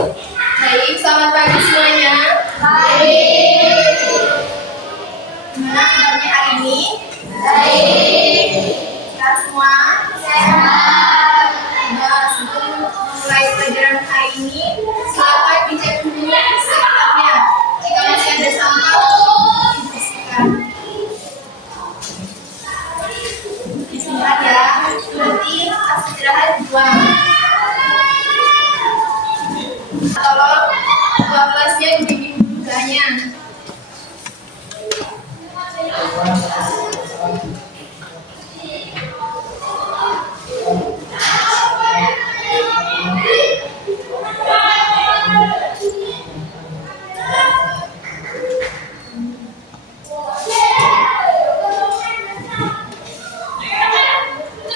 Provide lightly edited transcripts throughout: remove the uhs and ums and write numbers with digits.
Baik, selamat pagi semuanya. Baik. Gimana kabarnya hari ini? Baik. Sehat semua? Sehat. Nah, sebelum memulai pelajaran hari ini, silakan dicek dulu sekitarnya. Jika masih ada sampah, dibersihkan. Istirahat ya. Nanti pas istirahat buang. Tolong ketua kelasnya dibimbing duduknya.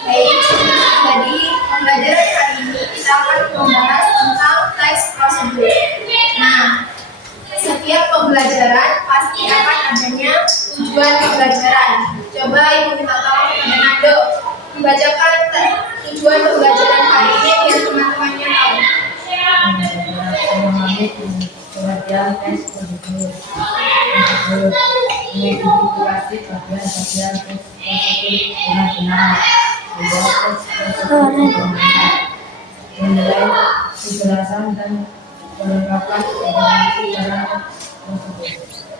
Baik, jadi pembelajaran hari ini kita akan membahas tentang teks prosedur. Nah, setiap pembelajaran pasti akan adanya tujuan pembelajaran. Coba Ibu minta tolong kepada Nando membacakan tujuan pembelajaran hari ini biar teman-temannya tahu. Memahami pengertian teks prosedur, mengidentifikasi bagian-bagian teks prosedur dengan benar, membuat teks prosedur dengan benar, menilai kejelasan dan kelengkapan informasi dalam teks prosedur.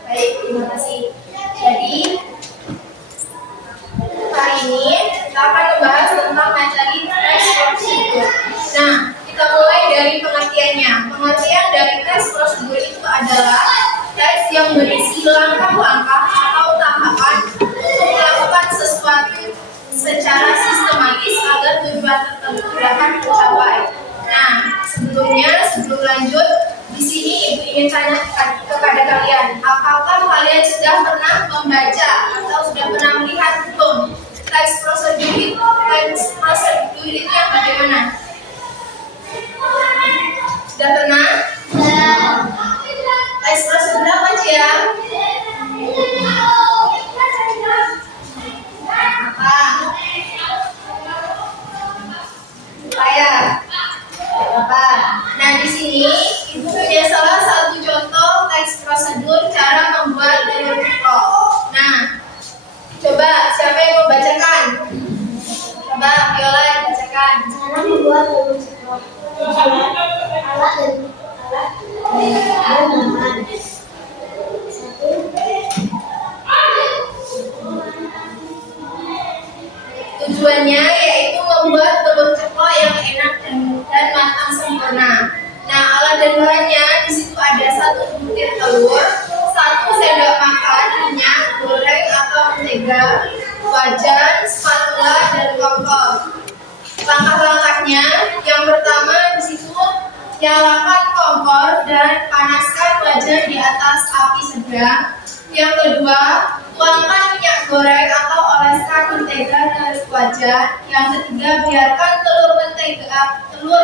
Baik, terima kasih. Jadi hari ini kita akan membahas tentang materi teks prosedur. Nah, kita mulai dari pengertiannya. Pengertian dari teks prosedur itu adalah teks yang berisi langkah-langkah atau tahapan untuk melakukan sesuatu secara sistematis agar tujuan tertentu dapat tercapai. Nah, sebelum lanjut, di sini Ibu ingin tanya kepada kalian, apakah kalian sudah pernah membaca atau sudah pernah melihat belum teks prosedur itu? Teks prosedur itu yang bagaimana? Sudah pernah? Teks prosedur apa sih ya? Apa? Kayak apa? Nah, di sini Ibu punya salah satu contoh teks prosedur cara membuat telur ceplok. Nah, coba siapa yang mau bacakan? Coba Viola dibacakan. Cara membuat telur ceplok. Alat dan bahan. Tujuannya yaitu membuat telur ceplok yang enak dan matang sempurna. Nah, alat dan bahannya di situ ada 1 butir telur, 1 sendok makan minyak goreng atau mentega, wajan, spatula, dan kompor. Langkah-langkahnya, yang pertama di situ nyalakan kompor dan panaskan wajan di atas api sedang. Yang kedua, tuangkan minyak goreng atau oleskan mentega ke wajan. Yang ketiga, biarkan telur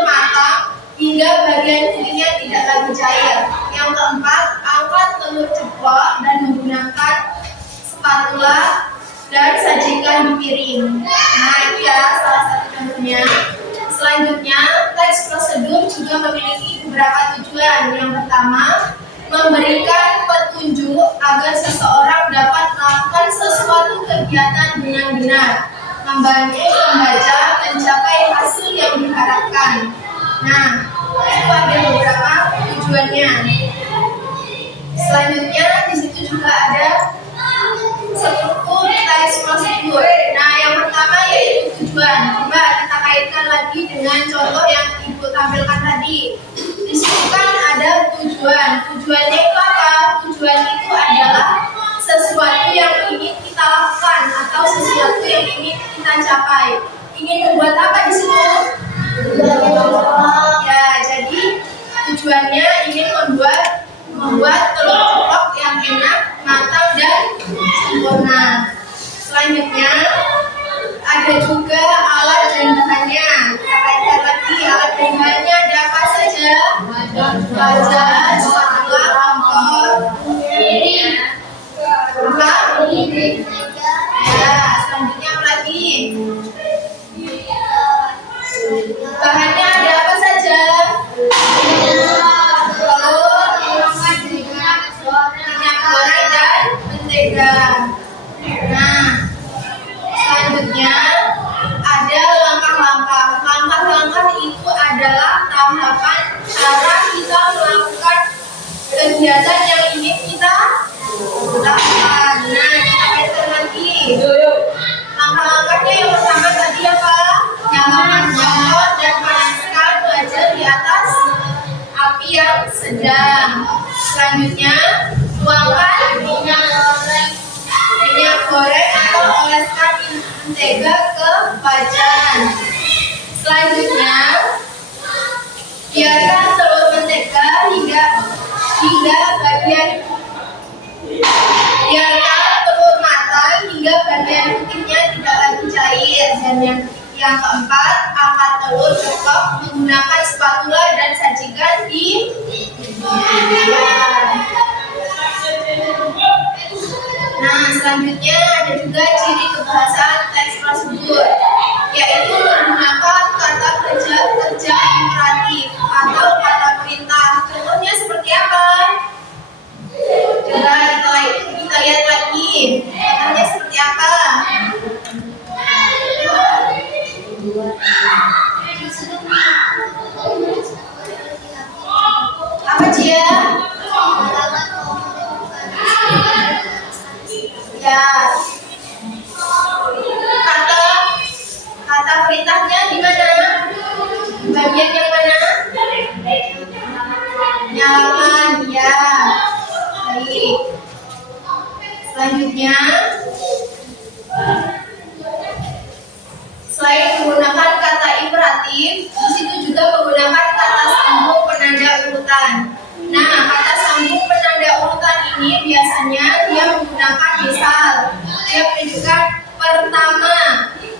matang hingga bagian kulitnya tidak lagi cair. Yang keempat, angkat telur ceplok dan menggunakan spatula dan sajikan di piring. Nah, itu ya salah satu contohnya. Selanjutnya, teks prosedur juga memiliki beberapa tujuan. Yang pertama, memberikan petunjuk agar seseorang dapat melakukan sesuatu kegiatan dengan benar, membantu pembaca mencapai hasil yang diharapkan. Nah, itu ada beberapa tujuannya. Selanjutnya, di situ juga ada struktur teks prosedur. Nah, yang pertama yaitu tujuan. Coba kita kaitkan lagi dengan contoh yang Ibu tampilkan tadi. Di situ kan ada tujuan. Tujuannya itu apa? Tujuan itu adalah sesuatu yang ingin kita lakukan atau sesuatu yang ingin kita capai. Ingin membuat apa di situ? Ya, jadi tujuannya ingin membuat telur ceplok yang enak, matang, dan sempurna. Selanjutnya ada juga alat dan bahannya. Kita kaitkan lagi alat dan bahannya ada apa saja? Wajan, spatula, kompor, ya, selanjutnya apa lagi? Bahannya ada apa saja? nyalakan kompor dan panaskan wajan di atas api yang sedang. Selanjutnya, tuangkan minyak goreng atau oleskan mentega ke wajan. Selanjutnya, biarkan telur mentega hingga bagian putihnya tidak lagi cair. Dan yang keempat, angkat telur ceplok menggunakan spatula dan sajikan di Nah, selanjutnya ada juga ciri kebahasaan teks prosedur, yaitu menggunakan kata kerja imperatif atau kata perintah. Contohnya seperti apa? Coba kita lihat lagi. Contohnya seperti apa? Apa Cia? Ya. Kata perintahnya di mana? Bagian yang mana? Nyalakan, ya. Baik. Selanjutnya, selain menggunakan kata imperatif, di situ juga menggunakan kata sambung penanda urutan. Nah, kata sambung penanda urutan ini biasanya dia menggunakan misal. Dia menunjukkan pertama,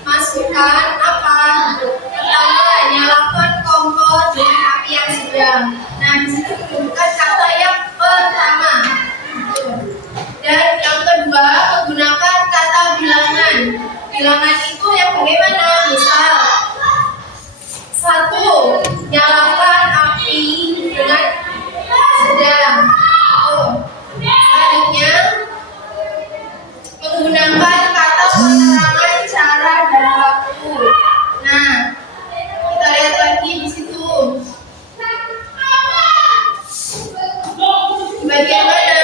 masukkan apa? Pertama, nyalakan kompor dengan api yang sedang. Nah, di situ menunjukkan kata yang pertama. Dan yang kedua, menggunakan kata bilangan. Bilangan itu yang bagaimana? Misal, 1, nyalakan api dengan sedang. Selanjutnya, menggunakan kata penerangan cara dan waktu. Nah, kita lihat lagi di situ. Di bagian mana?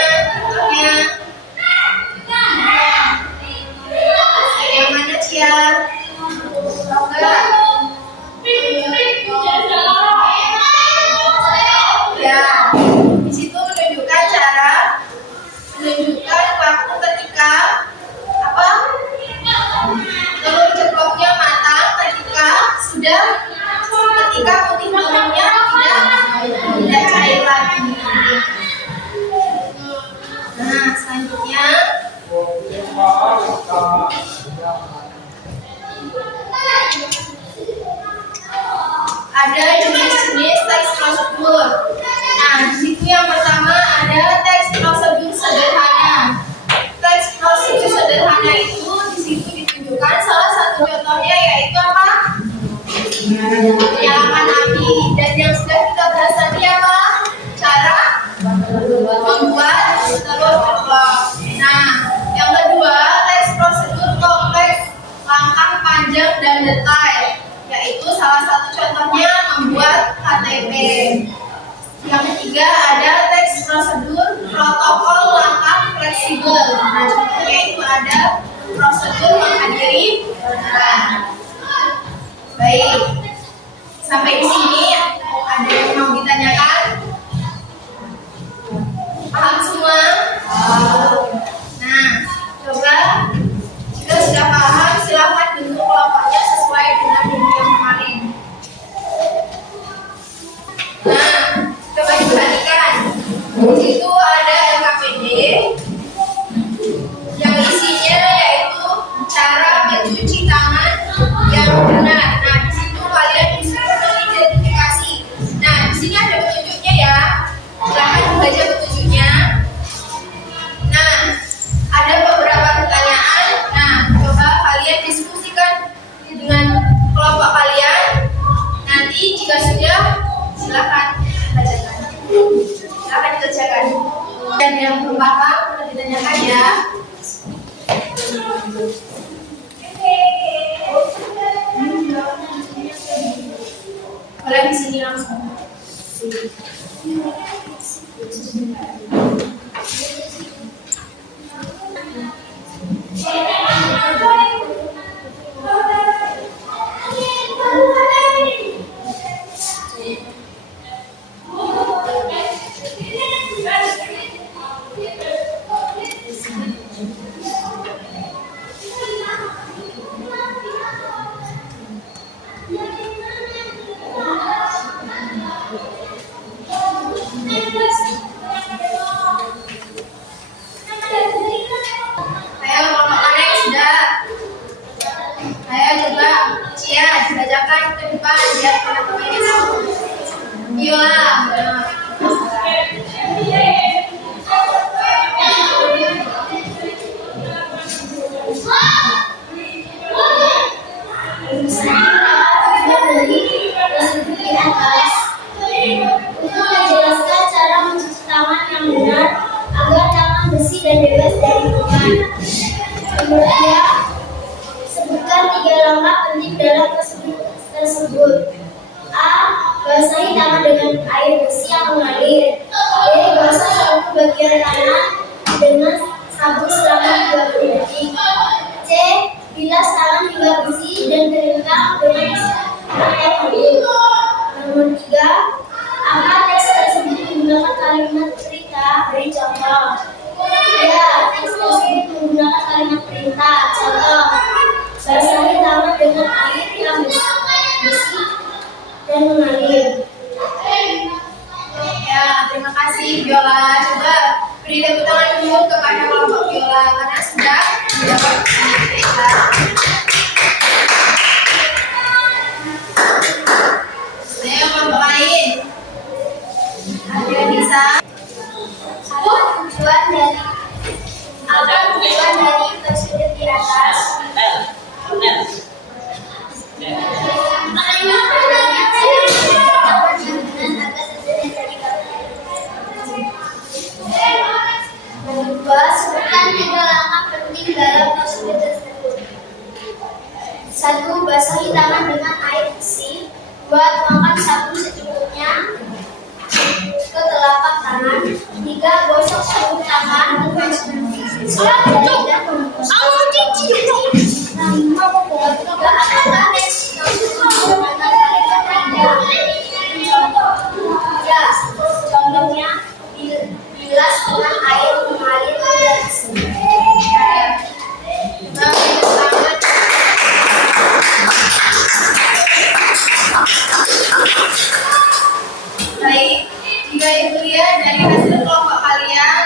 Yang mana Cia? Ya, di situ menunjukkan waktu ketika apa? Telur ceploknya matang, ketika putih telurnya tidak cair lagi. Nah, selanjutnya ada jenis-jenis teks prosedur. Nah, di situ yang pertama ada teks prosedur sederhana. Teks prosedur sederhana itu di situ ditunjukkan salah satu contohnya yaitu apa? Menyalakan api. Dan yang sudah kita bahas tadi apa? Cara membuat telur ceplok. Nah, yang kedua, teks prosedur kompleks, langkah panjang dan detail, yaitu salah satu contohnya membuat KTP. Yang ketiga ada teks prosedur protokol langkah fleksibel. Nah, contohnya itu ada prosedur menghadiri pernikahan. Baik, sampai di sini ada yang mau ditanyakan? Paham semua? Nah, coba jika sudah paham, silakan bentuk kelompoknya sesuai dengan video yang kemarin. Nah, coba diperhatikan. Di situ ada LKPD yang isinya yaitu cara mencuci tangan yang benar. Nah, di situ kalian disuruh mengidentifikasi. Nah, di sini ada petunjuknya ya. Silakan baca petunjuknya. Nah, ada beberapa pertanyaan. Nah, coba kalian diskusikan dengan kelompok kalian. Nanti jika sudah, silakan bacakan. Silakan dikerjakan. Dan yang belum paham, boleh ditanyakan ya. Boleh di sini langsung. depan biar teman-temannya tahu. Biola, benar. Dari tersebut di atas untuk menjelaskan cara mencuci tangan yang benar agar tangan bersih dan bebas dari kuman. Menurut dia, sebutkan 3 langkah penting dalam tersebut. A. Basahi tangan dengan air bersih yang mengalir. B. Gosok seluruh bagian tangan dengan sabun selama 30 detik. C. Bilas tangan hingga bersih dan keringkan dengan air halus. Nomor 3. Apakah teks tersebut menggunakan kalimat perintah? Beri contoh. Ya, teks tersebut menggunakan kalimat perintah. Contoh, basahi tangan dengan air yang bersih dan mengalir. Ya, terima kasih Biola. Coba beri tepuk tangan dulu kepada kelompok Biola karena sudah menjawab pertanyaan kita. Ayo kelompok lain. Ada bisa. Apa tujuan dari tersebut di atas? Kedua, sebutkan 3 langkah penting dalam prosedur tersebut. 1. Basahi tangan dengan air bersih. 2. Tuangkan sabun secukupnya ke telapak tangan. 3. Gosok seluruh tangan dengan sabun dan apakah teks tersebut menggunakan kalimat perintah? Contoh. Ya, contohnya bilas dengan air mengalir hingga bersih. Baik, jika Ibu lihat dari hasil kelompok kalian,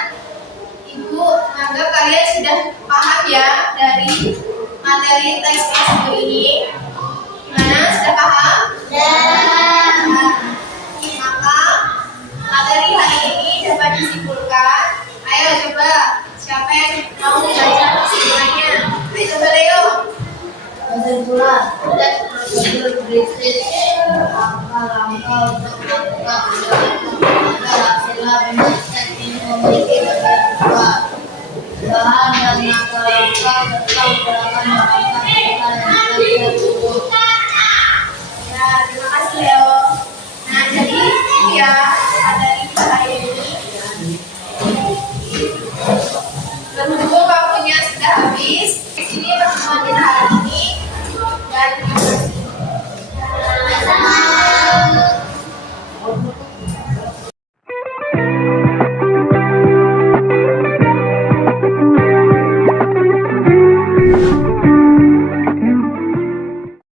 Ibu menganggap kalian sudah paham ya dari materi teks tersebut ini. Gimana? Sudah paham? Nah, maka materi hari ini dapat disimpulkan. Ayo coba, siapa yang mau membaca kesimpulannya? Ayo coba Leo. Kesimpulan, prosedur berikut langkah-langkah untuk melakukan agar hasilnya benar. Teks ini memiliki bagian dua, bahan dan langkah-langkah tentang gerakan